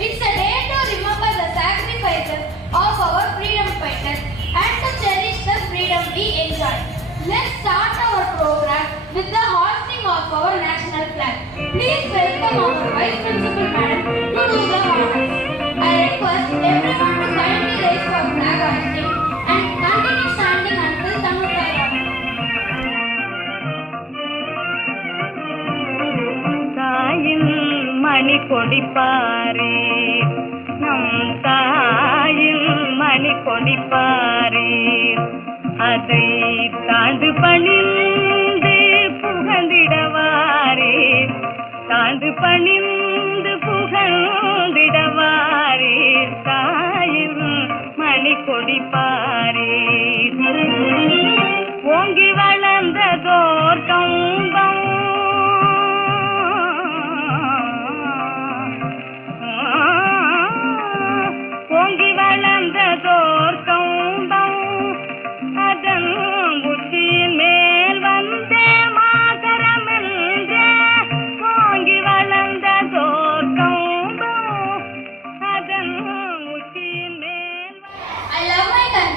It's a day to remember the sacrifices of our freedom fighters and to cherish the freedom we enjoy. Let's start our program with the hoisting of our national flag. Please welcome our Vice Principal Madam to do the honors. I request everyone to kindly raise for flag hoisting and continue standing until Tamil Flag. தாயின் மணி கொடிப்பாரே, நம் தாயின் மணி கொடிப்பாரே, அதை தாழ்ந்து பணிந்து புகழ்ந்திடவாரே, தாழ்ந்து பணிந்து புகழ்ந்திடவாரே, தாயின் மணி கொடிப்பாரே. ஓங்கி வளர்ந்ததோர் கம்பம், ஓங்கி வளர்ந்ததோர் கம்பம், அதன் உச்சியின் மேல் வந்தே மாதரம் என்றே. ஓங்கி வளர்ந்ததோர் கம்பம், அதன் உச்சியின் மேல். I love my country.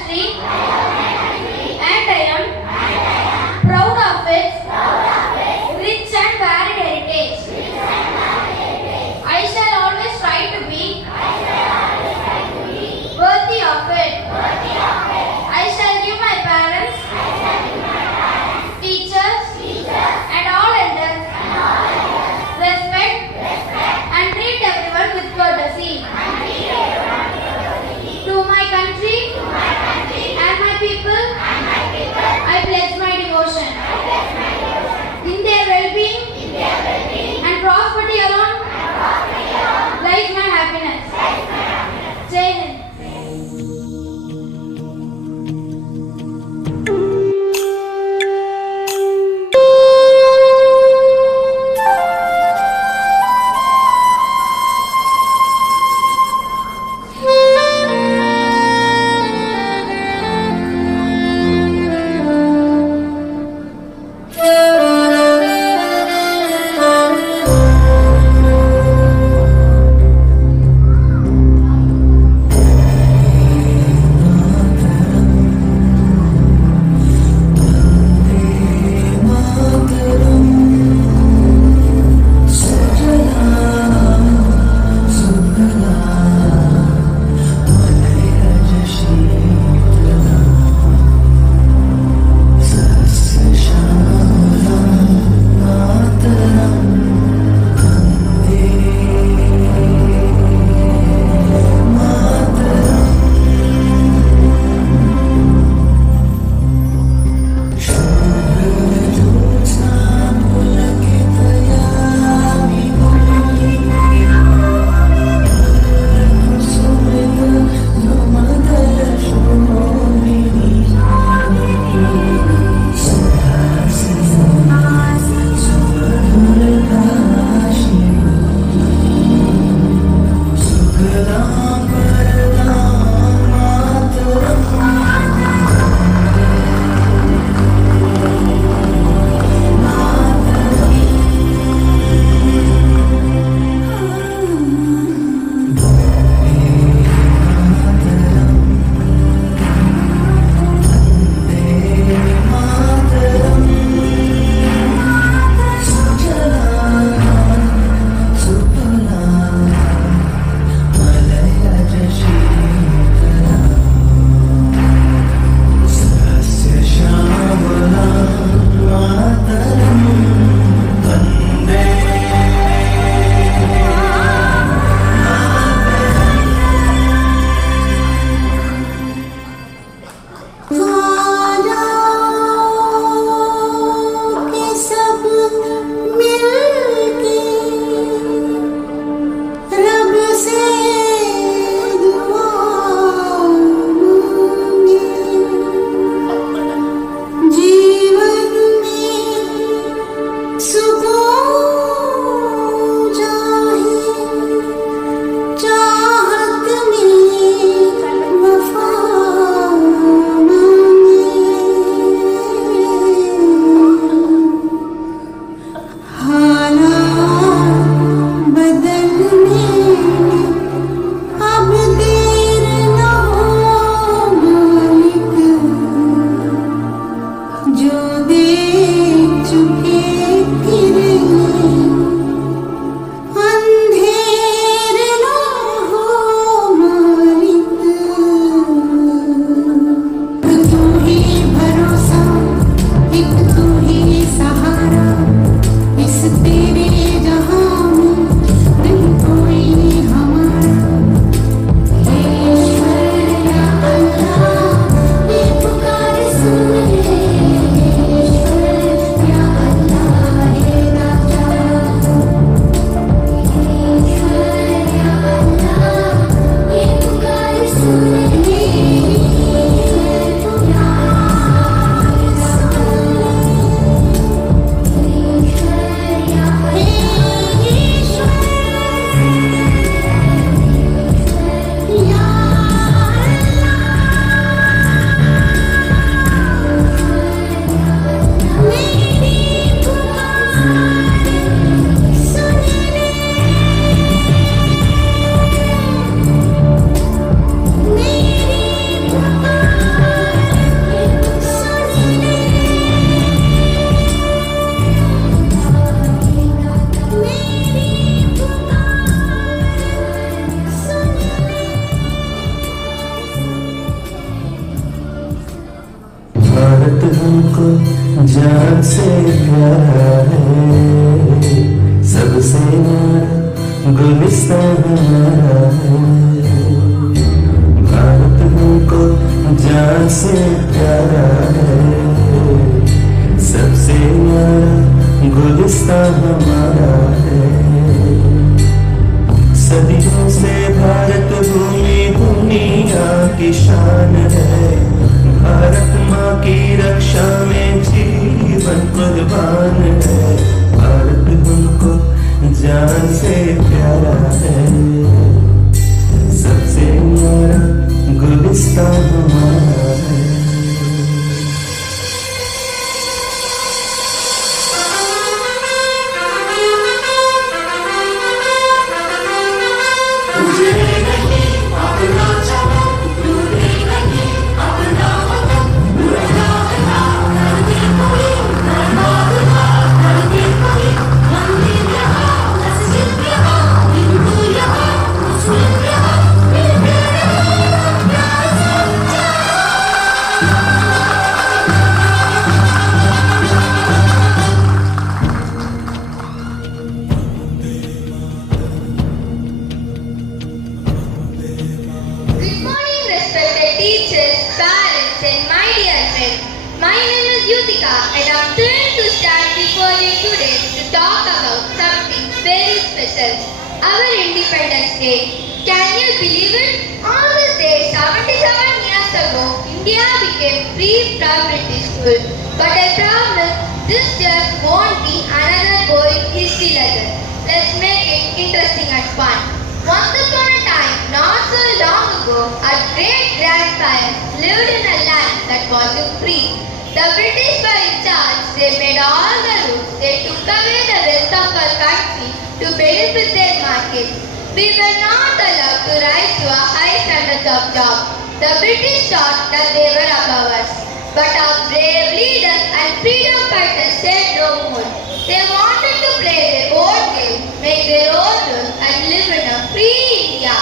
सबसे प्यारा है, सबसे न्यारा गुलिस्तान हमारा है। भारत हमको जान से प्यारा है, सबसे न्यारा गुलिस्तान हमारा है। सदियों से भारत भूमि दुनिया की शान है। भारत माँ की रक्षा में जीवन कुर्बान है। भारत हमको जान से प्यारा है, सबसे न्यारा गुलिस्तान हमारा है। Our Independence Day. Can you believe it? On this day, 77 years ago, India became free from British rule. But I promise, this just won't be another boring history lesson. Let's make it interesting and fun. Once upon a time, not so long ago, our great-grandparents lived in a land that wasn't free. The British were in charge. They made all the rules. They took away the wealth of our country to benefit their markets. We were not allowed to rise to a high standards of job. The British thought that they were above us. But our brave leaders and freedom fighters said no more. They wanted to play their own game, make their own rules and live in a free India.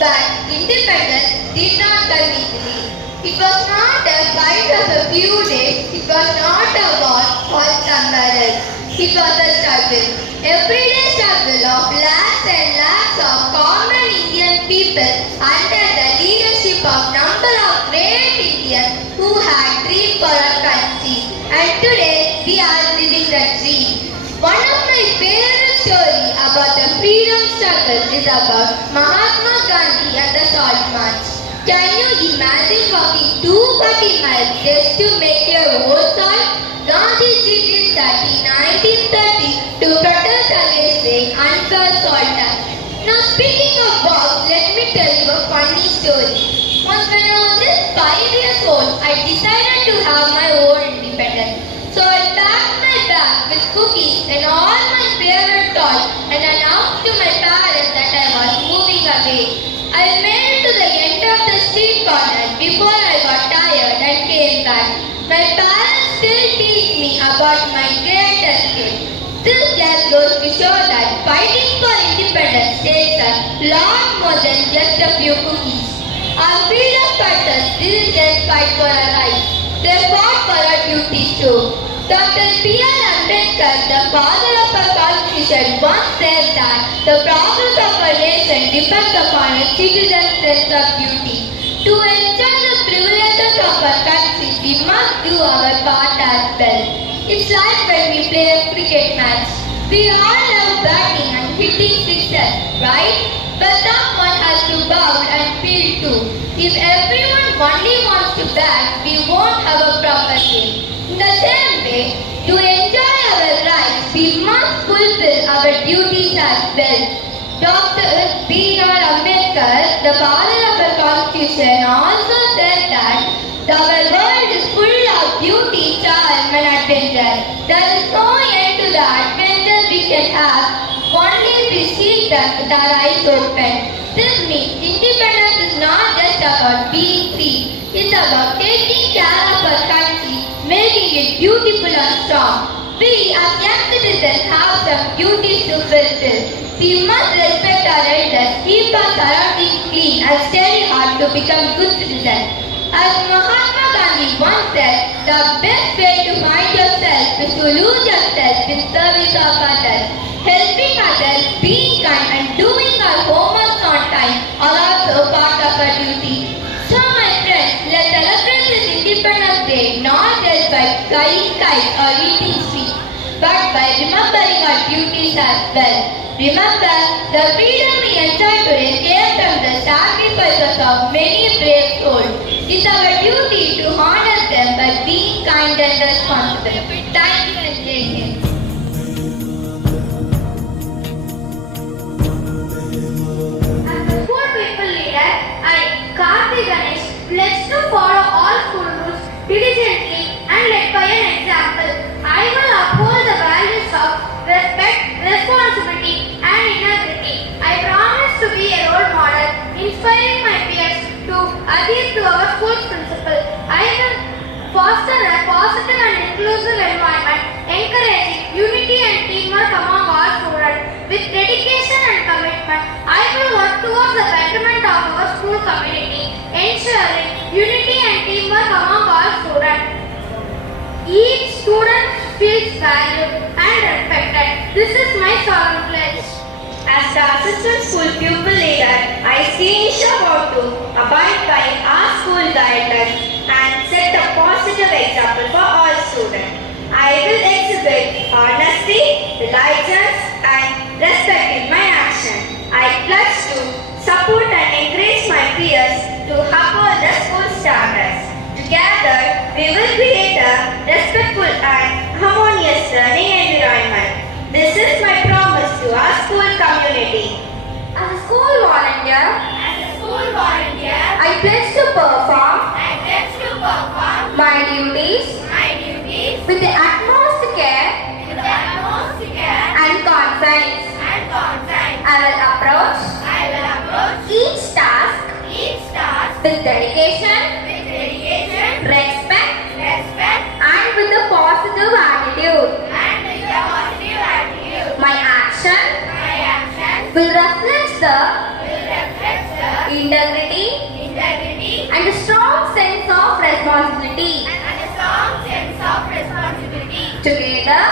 But independence did not come easily. It was not a fight of a few days. It was not a war or somewhere else. It was a struggle. Everyday struggle of lakhs and lakhs of common Indian people under the leadership of number of great Indians who had dreamed for our country. And today we are living that dream. One of my favorite stories about the freedom struggle is about Mahatma Gandhi and the Salt March. Can you imagine walking 240 miles just to make your own salt? Gandhiji did that in 1930 to protest against the unfair salt tax. Now speaking of walks, let me tell you a funny story. Once when I was just 5 years old, I decided to have my own independence. So I packed my bag with cookies and all my favorite toys and announced to my parents that I was moving away. I made it to the end of the street corner before I got tired and came back. My parents still tease me about my great escape. This just goes to show that fighting for independence takes a lot more than just a few cookies. Our freedom fighters didn't just fight for our rights, they fought for our duties too. Dr. B.R. Ambedkar, the father of our constitution, once said that the progress of our nation depends upon its citizens' sense of duty. To enjoy the privileges of our country, we must do our part as well. It's like when we play a cricket match. We all love batting and hitting sixes, right? But someone has to bowl and field too. If everyone only wants to bat, we won't have a proper game. In the same way, to enjoy our rights, we must fulfill our duties as well. Dr. B.R. Ambedkar, the father of our constitution, also said that our world is full of beauty, charm and adventure. There is no end to the adventure we can have, only if we seek them with our eyes open. This means independence is not just about being free, it's about taking care of our country, making it beautiful and strong. We as young citizens have some duties to fulfill. We must respect our elders, keep our surroundings clean and study hard to become good citizens. As Mahatma Gandhi value oneself, the best way to find yourself is to lose yourself in service of others. Helping others, being kind and doing our homework on time are also part of our duty. So my friends, let's celebrate this Independence Day not just by flying kites or eating sweets, but by remembering our duties as well. Remember, the freedom we enjoy today came from the sacrifices of many brave souls. It's our duty to honor them by being kind and responsible. Thank you and Jai Hind. As the school people leader, I, Karthi Ganesh, pledge to follow all school rules diligently and led by an example. I will uphold the values of respect, responsibility and integrity. I promise to be a role model, inspiring my peers to adhere to our school's principle. I will foster a positive and inclusive environment, encouraging unity and teamwork among all students. With dedication and commitment, I will work towards the betterment of our school community, ensuring unity and teamwork among all students. Each student feels valued and respected. This is my solemn pledge. As the assistant school pupil leader, I seriously vow to abide by our school guidelines and set a positive example for all students. I will exhibit honesty, diligence, and respect in my action. I pledge to support and encourage my peers to uphold the school standards. Together, we will create a respectful and harmonious learning environment. This is my promise to our school community. As a school volunteer, I pledge to perform my duties with the utmost care and confidence. I will approach each task with dedication, respect, and with a positive attitude. My action will reflect the integrity and a strong sense of responsibility. Together,